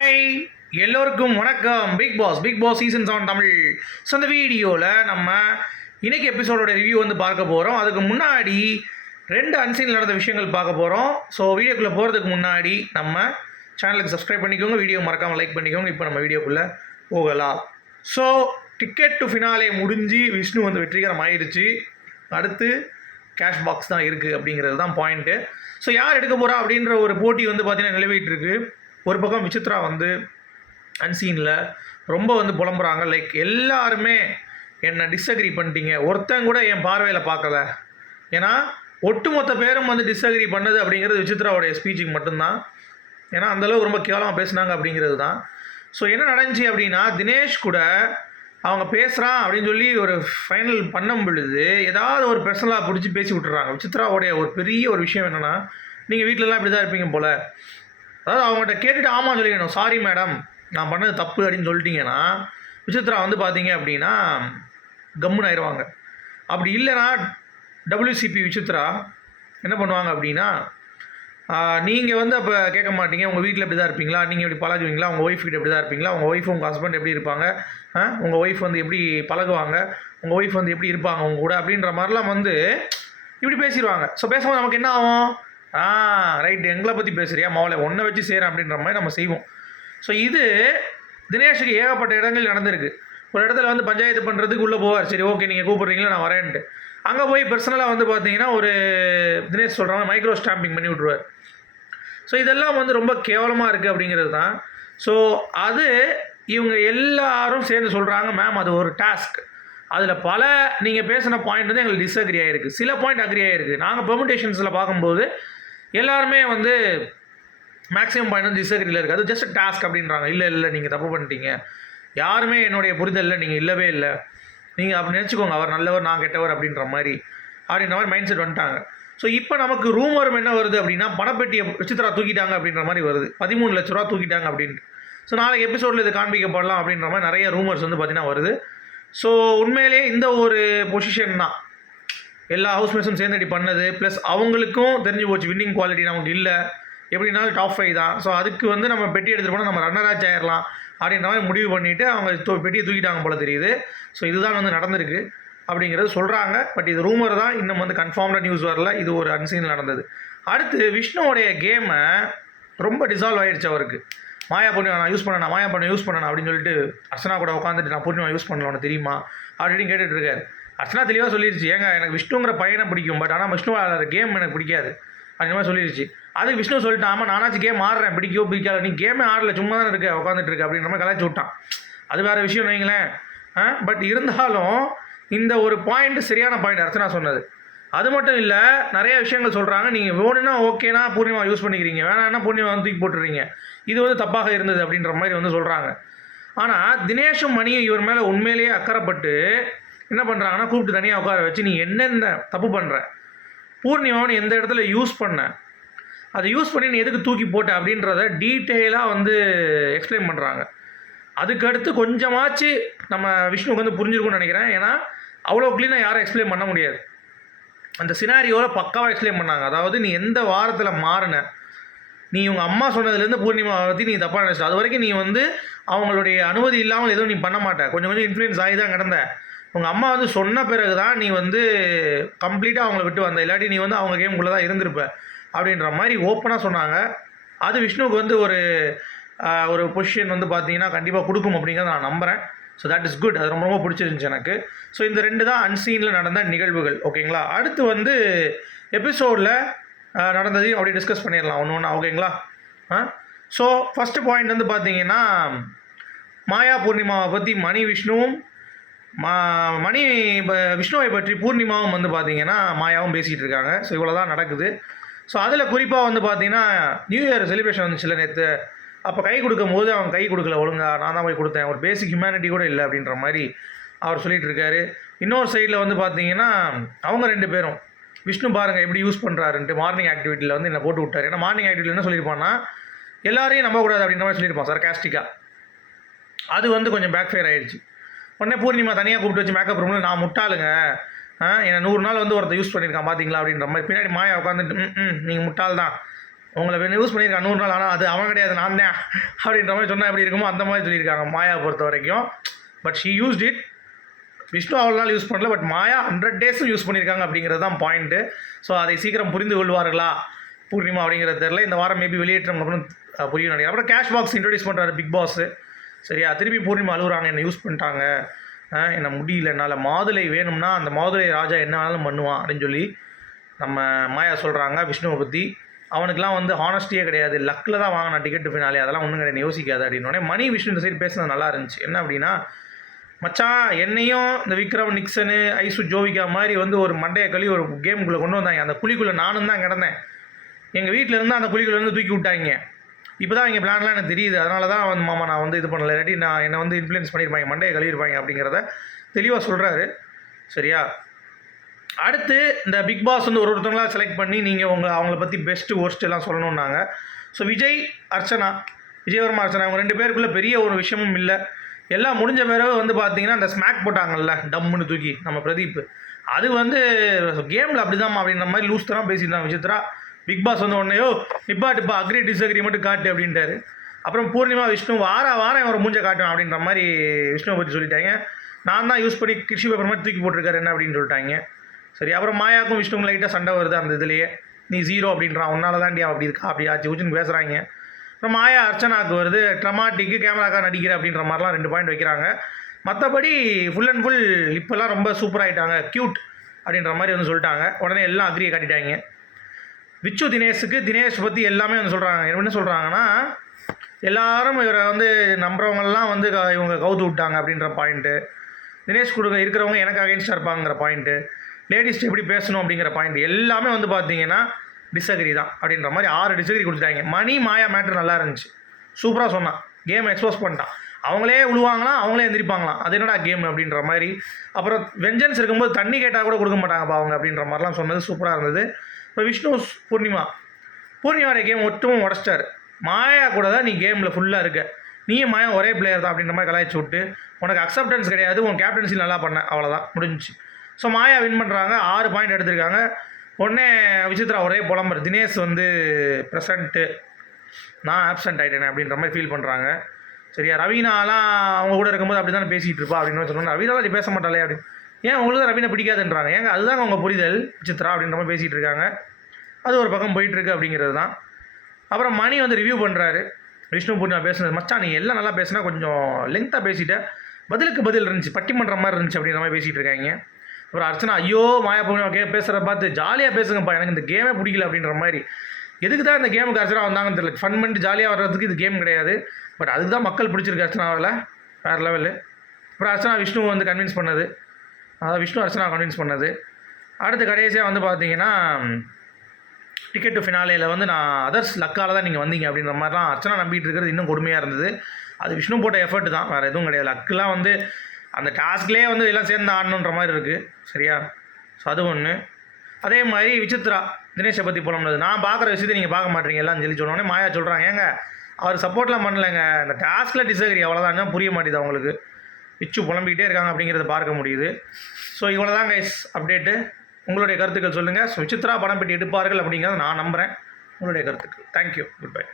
Hi எல்லோருக்கும் வணக்கம். Bigg Boss Bigg Boss season on Tamil. So இந்த வீடியோவில் நம்ம இன்னைக்கு எபிசோடோட ரிவ்யூ வந்து பார்க்க போகிறோம் அதுக்கு முன்னாடி ரெண்டு அன்சீன் நடந்த விஷயங்கள் பார்க்க போகிறோம் ஸோ வீடியோக்குள்ளே போகிறதுக்கு முன்னாடி நம்ம சேனலுக்கு சப்ஸ்கிரைப் பண்ணிக்கோங்க. வீடியோ மறக்காமல் லைக் பண்ணிக்கோங்க. இப்போ நம்ம வீடியோக்குள்ளே போகலாம். ஸோ டிக்கெட் டு ஃபினாலே முடிஞ்சு விஷ்ணு வந்து வெற்றிகரம் ஆயிடுச்சு. அடுத்து கேஷ் பாக்ஸ் தான் இருக்குது அப்படிங்கிறது தான் பாயிண்ட்டு ஸோ யார் எடுக்க போகிறா அப்படின்ற ஒரு போட்டி வந்து பார்த்திங்கன்னா நிலவிட்டு இருக்குது ஒரு பக்கம் விசித்ரா வந்து அன்சீனில் ரொம்ப வந்து புலம்புறாங்க. லைக் எல்லாருமே என்னை டிஸ்அக்ரி பண்ணிட்டீங்க. ஒருத்தன் கூட என் பார்வையில் பார்க்கல. ஏன்னா ஒட்டுமொத்த பேரும் வந்து டிஸ்அக்ரி பண்ணது அப்படிங்கிறது விசித்ராவுடைய ஸ்பீச்சுக்கு மட்டும்தான். ஏன்னா அந்தளவு ரொம்ப கேவலமாக பேசுனாங்க அப்படிங்கிறது தான். ஸோ என்ன நடந்துச்சு அப்படின்னா தினேஷ் கூட அவங்க பேசுகிறான் அப்படின்னு சொல்லி ஒரு ஃபைனல் பண்ணும் பொழுது ஏதாவது ஒரு பர்சனலாக பிடிச்சி பேசி விட்டுறாங்க. விசித்ராவுடைய ஒரு பெரிய ஒரு விஷயம் என்னென்னா நீங்கள் வீட்டிலலாம் இப்படி தான் இருப்பீங்க போல். அதாவது அவங்கள்ட்ட கேட்டுட்டு ஆமாம் சொல்லிக்கணும். சாரி மேடம் நான் பண்ணது தப்பு அப்படின்னு சொல்லிட்டீங்கன்னா விசித்ரா வந்து பார்த்தீங்க அப்படின்னா கம்முன்னு ஆயிடுவாங்க அப்படி இல்லைன்னா டபிள்யூசிபி விசித்ரா என்ன பண்ணுவாங்க அப்படின்னா நீங்கள் வந்து அப்போ கேட்க மாட்டீங்க. உங்கள் வீட்டில் எப்படி தான் இருப்பீங்களா? நீங்கள் எப்படி பழகுவீங்களா? உங்கள் ஒய்ஃப் கிட்ட எப்படி தான் இருப்பீங்களா? உங்கள் ஒய்ஃப் உங்கள் ஹஸ்பண்ட் எப்படி இருப்பாங்க? ஆ உங்கள் ஒய்ஃப் வந்து எப்படி பழகுவாங்க? உங்கள் ஒய்ஃப் வந்து எப்படி இருப்பாங்க உங்கள் கூட? அப்படின்ற மாதிரிலாம் வந்து இப்படி பேசிடுவாங்க. ஸோ பேசும்போது நமக்கு என்ன ஆகும்? ஆ ரைட் எங்களை பற்றி பேசுகிறியா மாவளை ஒன்றை வச்சு செய்கிறேன் அப்படின்ற மாதிரி நம்ம செய்வோம். ஸோ இது தினேஷுக்கு ஏகப்பட்ட இடங்கள் நடந்திருக்கு. ஒரு இடத்துல வந்து பஞ்சாயத்து பண்ணுறதுக்கு உள்ளே போவார். சரி ஓகே நீங்கள் கூப்பிட்றீங்களா? நான் வரேன்ட்டு. அங்கே போய் பர்சனலாக வந்து பார்த்தீங்கன்னா ஒரு தினேஷ் சொல்கிறாங்க மைக்ரோ ஸ்டாம்பிங் பண்ணி விட்ருவார் ஸோ இதெல்லாம் வந்து ரொம்ப கேவலமாக இருக்குது அப்படிங்கிறது தான். ஸோ அது இவங்க எல்லாரும் சேர்ந்து சொல்கிறாங்க மேம் அது ஒரு டாஸ்க் அதில் பல நீங்கள் பேசின பாயிண்ட் வந்து எங்களுக்கு டிஸ்அக்ரி ஆகிருக்கு சில பாயிண்ட் அக்ரி ஆகிருக்கு நாங்கள் பெர்மிட்டேஷன்ஸில் பார்க்கும்போது எல்லாருமே வந்து மேக்ஸிமம் பாயிண்ட் வந்து டிஸ்அக்ரியில் இருக்குது. அது ஜஸ்ட் டாஸ்க் அப்படின்றாங்க. இல்லை இல்லை நீங்கள் தப்பு பண்ணிட்டீங்க. யாருமே என்னுடைய புரிதலில் நீங்கள் இல்லவே இல்லை. நீங்கள் அப்படி நினச்சிக்கோங்க. அவர் நல்லவர் நான் கெட்டவர் அப்படின்ற மாதிரி. அப்படின்ற மாதிரி மைண்ட் செட் வந்துட்டாங்க. ஸோ இப்போ நமக்கு ரூமரும் என்ன வருது அப்படின்னா பணப்பெட்டியை விசித்திரா தூக்கிட்டாங்க அப்படின்ற மாதிரி வருது. பதிமூணு லட்ச ரூபா தூக்கிட்டாங்க அப்படின்ட்டு. ஸோ நாளைக்கு எபிசோடில் இது காண்பிக்கப்படலாம் அப்படின்ற மாதிரி நிறைய ரூமர்ஸ் வந்து பார்த்தீங்கன்னா வருது. ஸோ உண்மையிலேயே இந்த ஒரு பொசிஷன் தான். எல்லா ஹவுஸ்மேட்ஸும் சேர்ந்தடி பண்ணது. ப்ளஸ் அவங்களுக்கும் தெரிஞ்சு போச்சு வின்னிங் குவாலிட்டி நமக்கு இல்லை. எப்படினாலும் டாப் ஃபைவ் தான். ஸோ அதுக்கு வந்து நம்ம பெட்டி எடுத்துகிட்டு போனால் நம்ம ரன்னராஜ் ஆயிடலாம் அப்படின்ற மாதிரி முடிவு பண்ணிவிட்டு அவங்க பெட்டியை தூக்கிட்டாங்க போல் தெரியுது. ஸோ இதுதான் வந்து நடந்திருக்கு அப்படிங்கிறது சொல்கிறாங்க பட் இது ரூமர் தான். இன்னும் வந்து கன்ஃபார்ம்டாக நியூஸ் வரல. இது ஒரு அன்சீன் நடந்தது. அடுத்து விஷ்ணுவோடைய கேமை ரொம்ப டிசால்வ் ஆயிடுச்சு அவருக்கு. மாயா பூர்ணிமா நான் யூஸ் பண்ணேன் மாயா பண்ணி யூஸ் பண்ணேன் அப்படின்னு சொல்லிட்டு அர்ச்சனா கூட உட்காந்துட்டு நான் பூர்ணிமா யூஸ் பண்ணல உனக்கு தெரியுமா? அப்படின்னு கேட்டுட்ருக்காரு அர்ச்சனா தெளிவாக சொல்லிருச்சு. ஏங்க எனக்கு விஷ்ணுங்கிற பையனை பிடிக்கும் பட் ஆனால் விஷ்ணு விளையாடுற கேம் எனக்கு பிடிக்காது. அந்த மாதிரி சொல்லிடுச்சு அதுக்கு விஷ்ணு சொல்லிட்டான் ஆமாம் நானாச்சும் கேம் ஆடுறேன் பிடிக்கோ பிடிக்காது நீ கேமே ஆடல சும்மா தான் இருக்க உட்காந்துட்டு இருக்க அப்படின்ற மாதிரி கலாச்சி விட்டான். அது வேறு விஷயம் வைங்களேன். பட் இருந்தாலும் இந்த ஒரு பாயிண்ட் சரியான பாயிண்ட் அர்ச்சனா சொன்னது. அது மட்டும் இல்லை நிறைய விஷயங்கள் சொல்கிறாங்க நீங்கள் வேணும்னா ஓகேனா பூர்ணிமா யூஸ் பண்ணிக்கிறீங்க வேணாம்னா பூர்ணிமா வந்து தூக்கி போட்டுறீங்க. இது வந்து தப்பாக இருந்தது அப்படின்ற மாதிரி வந்து சொல்கிறாங்க ஆனால் தினேஷும் மணியும் இவர் மேலே உண்மையிலேயே அக்கறைப்பட்டு என்ன பண்ணுறாங்கன்னா கூப்பிட்டு தனியாக உட்கார வச்சு நீ என்னென்ன தப்பு பண்ணுற பூர்ணிமாவை எந்த இடத்துல யூஸ் பண்ண? அதை யூஸ் பண்ணி நீ எதுக்கு தூக்கி போட்ட? அப்படின்றத டீட்டெயிலாக வந்து எக்ஸ்பிளைன் பண்ணுறாங்க அதுக்கடுத்து கொஞ்சமாச்சு நம்ம விஷ்ணுக்கு வந்து புரிஞ்சிருக்கும்னு நினைக்கிறேன். ஏன்னா அவ்வளோ க்ளீனாக யாரும் எக்ஸ்பிளைன் பண்ண முடியாது. அந்த சினாரியோவில் பக்காவாக எக்ஸ்பிளைன் பண்ணாங்க. அதாவது நீ எந்த வாரத்தில் மாறின? நீ உங்கள் அம்மா சொன்னதுலேருந்து பூர்ணிமாவை பற்றி நீ தப்பாக நினச்சிட்ட. அது வரைக்கும் நீ வந்து அவங்களுடைய அனுமதி இல்லாமல் எதுவும் நீ பண்ண மாட்டேன் கொஞ்சம் கொஞ்சம் இன்ஃப்ளூயன்ஸ் ஆகி தான் கிடந்த. உங்கள் அம்மா வந்து சொன்ன பிறகு தான் நீ வந்து கம்ப்ளீட்டாக அவங்கள விட்டு வந்த. இல்லாட்டி நீ வந்து அவங்க கேமுக்குள்ளே தான் இருந்திருப்ப. அப்படின்ற மாதிரி ஓப்பனாக சொன்னாங்க. அது விஷ்ணுவுக்கு வந்து ஒரு ஒரு பொசிஷன் வந்து பார்த்தீங்கன்னா கண்டிப்பாக கொடுக்கும் அப்படிங்கிறத நான் நம்புகிறேன் ஸோ தட் இஸ் குட் அது ரொம்ப ரொம்ப பிடிச்சிருந்துச்சு எனக்கு. ஸோ இந்த ரெண்டு தான் அன்சீனில் நடந்த நிகழ்வுகள். ஓகேங்களா அடுத்து வந்து எபிசோடில் நடந்ததையும் அப்படியே டிஸ்கஸ் பண்ணிடலாம். ஒன்று ஒன்று ஓகேங்களா ஆ? ஸோ ஃபஸ்ட்டு பாயிண்ட் வந்து பார்த்தீங்கன்னா மாயா பூர்ணிமாவை பற்றி மணி விஷ்ணுவும் மா மணி இப்போ விஷ்ணுவை பற்றி பூர்ணிமாவும் வந்து பார்த்தீங்கன்னா மாயாவும் பேசிகிட்டு இருக்காங்க. ஸோ இவ்வளோ தான் நடக்குது. ஸோ அதில் குறிப்பாக வந்து பார்த்தீங்கன்னா நியூ இயர் செலிப்ரேஷன் வந்துச்சுல நேற்று அப்போ கை கொடுக்கும் போது அவன் கை கொடுக்கல ஒழுங்கா நான் தான் போய் கொடுத்தேன். ஒரு பேசிக் ஹியூமனிட்டி கூட இல்லை அப்படின்ற மாதிரி அவர் சொல்லிகிட்டு இருக்காரு. இன்னொரு சைடில் வந்து பார்த்தீங்கன்னா அவங்க ரெண்டு பேரும் விஷ்ணு பாருங்கள் எப்படி யூஸ் பண்ணுறாருன்ட்டு மார்னிங் ஆக்டிவிட்டியில் வந்து என்ன போட்டு விட்டார். ஏன்னா மார்னிங் ஆக்டிவிட்டியில் என்ன சொல்லியிருப்பான்னா எல்லாரையும் நம்பக்கூடாது அப்படின்ற மாதிரி சொல்லியிருப்பான் சர்காஸ்டிக்காக அது வந்து கொஞ்சம் பேக் ஃபேர் ஆகிடுச்சு உடனே பூர்ணிமா தனியாக கூப்பிட்டு வச்சு மேக்கப் ரூமில் நான் முட்டாளுங்க. என்னை நூறு நாள் வந்து ஒருத்தர் யூஸ் பண்ணியிருக்கான் பார்த்தீங்களா அப்படின்ற மாதிரி. பின்னாடி மாயா உட்காந்துட்டு ம் நீங்கள் முட்டாள் தான். உங்களை யூஸ் பண்ணியிருக்கான் நூறு நாள் ஆனால் அது அவன் கிடையாது நான் தான். அப்படின்ற மாதிரி சொன்னால் எப்படி இருக்குமோ அந்த மாதிரி சொல்லியிருக்காங்க மாயா பொறுத்த வரைக்கும். But she used it Vishnu அவ்வளோ நாள் யூஸ் பண்ணல பட் மாயா ஹண்ட்ரட் டேஸும் யூஸ் பண்ணியிருக்காங்க அப்படிங்கிறது தான் பாயிண்ட்டு ஸோ அதை சீக்கிரம் புரிந்து கொள்வார்களா? பூர்ணிமா அப்படிங்கிறது தெரில இந்த வாரம் மேபி வெளியேற்றம் அப்புறம் புரியும் நினைக்கிறேன். அப்புறம் கேஷ் பாக்ஸ் இன்ட்ரடியூஸ் பண்ணுறாரு பிக் பாஸு. சரியா? திருப்பி பூர்ணிமா அழுகுறாங்க என்னை யூஸ் பண்ணிட்டாங்க. அஹ், என்ன முடியல என்னால் மாதுளை வேணும்னா அந்த மாதுளை ராஜா என்ன வேணாலும் பண்ணுவான் அப்படின்னு சொல்லி நம்ம மாயா சொல்கிறாங்க விஷ்ணுவை பற்றி அவனுக்குலாம் வந்து ஹானஸ்டியே கிடையாது. லக்கில் தான் வாங்கின டிக்கெட் ஃபினாலே அதெல்லாம் ஒன்றும் கிடையாது. யோசிக்காது அப்படின்னோடனே மணி விஷ்ணு இந்த சைடு பேசுனது நல்லா இருந்துச்சு. என்ன அப்படின்னா மச்சான் என்னையும் இந்த விக்ரம் நிக்சனு ஐசு ஜோவிகா மாதிரி வந்து ஒரு மண்டையை கழி ஒரு கேமுக்குள்ளே கொண்டு வந்தாங்க. அந்த குழிக்குள்ளே நானும் தான் கிடந்தேன். எங்கள் வீட்டில் இருந்து அந்த குழிக்குள்ளேருந்து தூக்கி விட்டாங்க. இப்போ தான் அவங்க பிளான்லாம் எனக்கு தெரியுது. அதனால தான் வந்து மாமா நான் வந்து இது பண்ணல. இல்லாட்டி நான் என்னை வந்து இன்ஃப்ளூயன்ஸ் பண்ணியிருப்பாங்க மண்டையை கழுவிருப்பாங்க அப்படிங்கிறத தெளிவாக சொல்கிறாரு சரியா? அடுத்து இந்த பிக் பாஸ் வந்து ஒரு ஒருத்தவங்களாக செலக்ட் பண்ணி நீங்கள் உங்கள் அவங்கள பற்றி பெஸ்ட்டு ஒர்ஸ்ட் எல்லாம் சொல்லணுன்னாங்க ஸோ விஜய் அர்ச்சனா விஜயவர்மா அர்ச்சனா அவங்க ரெண்டு பேருக்குள்ளே பெரிய ஒரு விஷயமும் இல்லை. எல்லாம் முடிஞ்ச பிறகு வந்து பார்த்தீங்கன்னா அந்த ஸ்மாக் போட்டாங்கல்ல டம்முன்னு தூக்கி நம்ம பிரதீப். அது வந்து கேமில் அப்படிதான் அப்படின்ற மாதிரி லூஸ் தரம் பேசியிருந்தாங்க விசித்ரா. பிக் பாஸ் வந்து உடனேயோ நிப்பாட்டுப்பா அக்ரி டிஸ்அக்ரி மட்டும் காட்டு அப்படின்ட்டாரு. அப்புறம் பூர்ணிமா விஷ்ணு வார வாரம் ஒரு மூஞ்ச காட்டுவேன் அப்படின்ற மாதிரி விஷ்ணுவை பற்றி சொல்லிட்டாங்க. நான் தான் யூஸ் பண்ணி கிருஷி பேப்பர் மாதிரி தூக்கி போட்டிருக்காரு என்ன அப்படின்னு சொல்லிட்டாங்க. சரி அப்புறம் மாயாக்கும் விஷ்ணுவும் லைட்டாக சண்டை வருது அந்த இதுலேயே. நீ ஜீரோ அப்படின்றான் உன்னால தான் அப்படி இருக்கா? அப்படி ஆச்சு ஊச்சின்னு பேசுகிறாங்க அப்புறம் மாயா அர்ச்சனாக்கு வருது ட்ரமாட்டிக்கு கேமராக்கா நடிக்கிற அப்படின்ற மாதிரிலாம் ரெண்டு பாயிண்ட் வைக்கிறாங்க. மற்றபடி ஃபுல் அண்ட் ஃபுல் இப்போல்லாம் ரொம்ப சூப்பர் ஆகிட்டாங்க க்யூட் அப்படின்ற மாதிரி வந்து சொல்லிட்டாங்க. உடனே எல்லாம் அக்ரியை காட்டிட்டாங்க. விச்சு தினேஷுக்கு தினேஷ் பற்றி எல்லாமே வந்து சொல்கிறாங்க என்ன சொல்கிறாங்கன்னா எல்லாரும் இவரை வந்து நம்புறவங்கெல்லாம் வந்து க- இவங்க கவுத்து விட்டாங்க அப்படின்ற பாயிண்ட்டு தினேஷ் கொடுக்க இருக்கிறவங்க எனக்கு அகைன்ஸ்டாக இருப்பாங்கிற பாயிண்ட்டு லேடிஸ்ட்டு எப்படி பேசணும் அப்படிங்கிற பாயிண்ட் எல்லாமே வந்து பார்த்தீங்கன்னா டிஸ்அக்ரி தான் அப்படின்ற மாதிரி ஆறு டிஸ்அக்ரி கொடுத்துட்டாங்க. மணி மாயா மேட்ரு நல்லா இருந்துச்சு. சூப்பராக சொன்னான். கேம் எக்ஸ்போஸ் பண்ணிட்டான். அவங்களே விழுவாங்களாம் அவங்களே எந்திரிப்பாங்களாம். அது என்னடா கேம் அப்படின்ற மாதிரி. அப்புறம் வெஞ்சன்ஸ் இருக்கும்போது தண்ணி கேட்டால் கூட கொடுக்க மாட்டாங்கப்பா அவங்க அப்படின்ற மாதிரிலாம் சொன்னது சூப்பராக இருந்தது. இப்போ விஷ்ணு பூர்ணிமா. பூர்ணிமாவுடைய கேம் ஒட்டுமும் உடச்சிட்டாரு. மாயா கூட தான் நீ கேமில் ஃபுல்லாக இருக்க. நீயும் மாயா ஒரே பிளேயர் தான் அப்படின்ற மாதிரி கலாய்ச்சி விட்டு உனக்கு அக்செப்டன்ஸ் கிடையாது உன் கேப்டன்சி நல்லா பண்ண. அவ்வளோதான் முடிஞ்சுச்சு. ஸோ மாயா வின் பண்ணுறாங்க ஆறு பாயிண்ட் எடுத்திருக்காங்க. உடனே விசித்ரா ஒரே புலம்பர். தினேஷ் வந்து ப்ரெசண்ட்டு நான் ஆப்சண்ட் ஆகிட்டேனே அப்படின்ற மாதிரி ஃபீல் பண்ணுறாங்க சரியா? ரவீனாலாம் அவங்க கூட இருக்கும்போது அப்படி தானே பேசிகிட்டு இருப்பா அப்படின்னு சொன்னாங்க. ரவீனாலாம் பேச மாட்டாளே அப்படின்னு. ஏன் உங்களுக்கு தான் பிடிக்காதுன்றாங்க. ஏங்க அதுதான் அவங்க புரிதல் சித்ரா அப்படின்ற மாதிரி பேசிகிட்டு இருக்காங்க. அது ஒரு பக்கம் போயிட்டுருக்கு அப்படிங்கிறது தான். அப்புறம் மணி வந்து ரிவ்யூ பண்ணுறாரு விஷ்ணு பூர்ணிமா பேசுனது. மச்சான் நீ எல்லாம் நல்லா பேசுனா கொஞ்சம் லெங்க்த்தாக பேசிட்ட. பதிலுக்கு பதில் இருந்துச்சு. பட்டிமன்ற மாதிரி இருந்துச்சு அப்படின்ற மாதிரி பேசிகிட்டு இருக்காங்க. அப்புறம் அர்ச்சனா ஐயோ மாயா பூர்ணிமா கே பேசுகிற பார்த்து ஜாலியாக பேசுங்கப்பா. எனக்கு இந்த கேமே பிடிக்கல அப்படின்ற மாதிரி. எதுக்கு தான் இந்த கேமுக்கு அர்ச்சனா வந்தாங்கன்னு தெரியல. ஃபன் பண்ணிட்டு ஜாலியாக வர்றதுக்கு இது கேம் கிடையாது. பட் அதுக்கு தான் மக்கள் பிடிச்சிருக்கு அர்ச்சனாவில் வேறு லெவலு அப்புறம் அர்ச்சனா விஷ்ணு வந்து கன்வின்ஸ் பண்ணது. அதாவது விஷ்ணு அர்ச்சனா கன்வின்ஸ் பண்ணது. அடுத்து கடைசியாக வந்து பார்த்தீங்கன்னா டிக்கெட் டு ஃபினாலேயில் வந்து நான் அதர்ஸ் லக்கால தான் நீங்கள் வந்தீங்க அப்படின்ற மாதிரிலாம் அர்ச்சனா நம்பிட்டு இருக்கிறது இன்னும் கொடுமையாக இருந்தது. அது விஷ்ணு போட்ட எஃபர்ட் தான். வேறு எதுவும் கிடையாது. லக்குலாம் வந்து அந்த டாஸ்க்லேயே வந்து எல்லாம் சேர்ந்து ஆடணுன்ற மாதிரி இருக்குது சரியா? ஸோ அது ஒன்று அதே மாதிரி விசித்ரா தினேஷை பற்றி புலம்புனது நான் பார்க்குற விஷயத்தை நீங்கள் பார்க்க மாட்டீங்க. எல்லாம் சொல்லி சொன்னோடனே மாயா சொல்கிறாங்க ஏங்க அவர் சப்போர்ட்லாம் பண்ணலைங்க. அந்த டாஸ்கில் டிஸ்அக்ரி அவ்வளோதான் புரிய மாட்டேது அவங்களுக்கு. விச்சு புலம்பிக்கிட்டே இருக்காங்க அப்படிங்கிறத பார்க்க முடியுது. ஸோ இவ்வளோ தான் கைஸ் அப்டேட்டு உங்களுடைய கருத்துக்கள் சொல்லுங்கள் சுவிசித்ரா படம் பெட்டி எடுப்பார்கள் அப்படிங்கிறத நான் நம்புகிறேன் உங்களுடைய கருத்துக்கள். Thank you good bye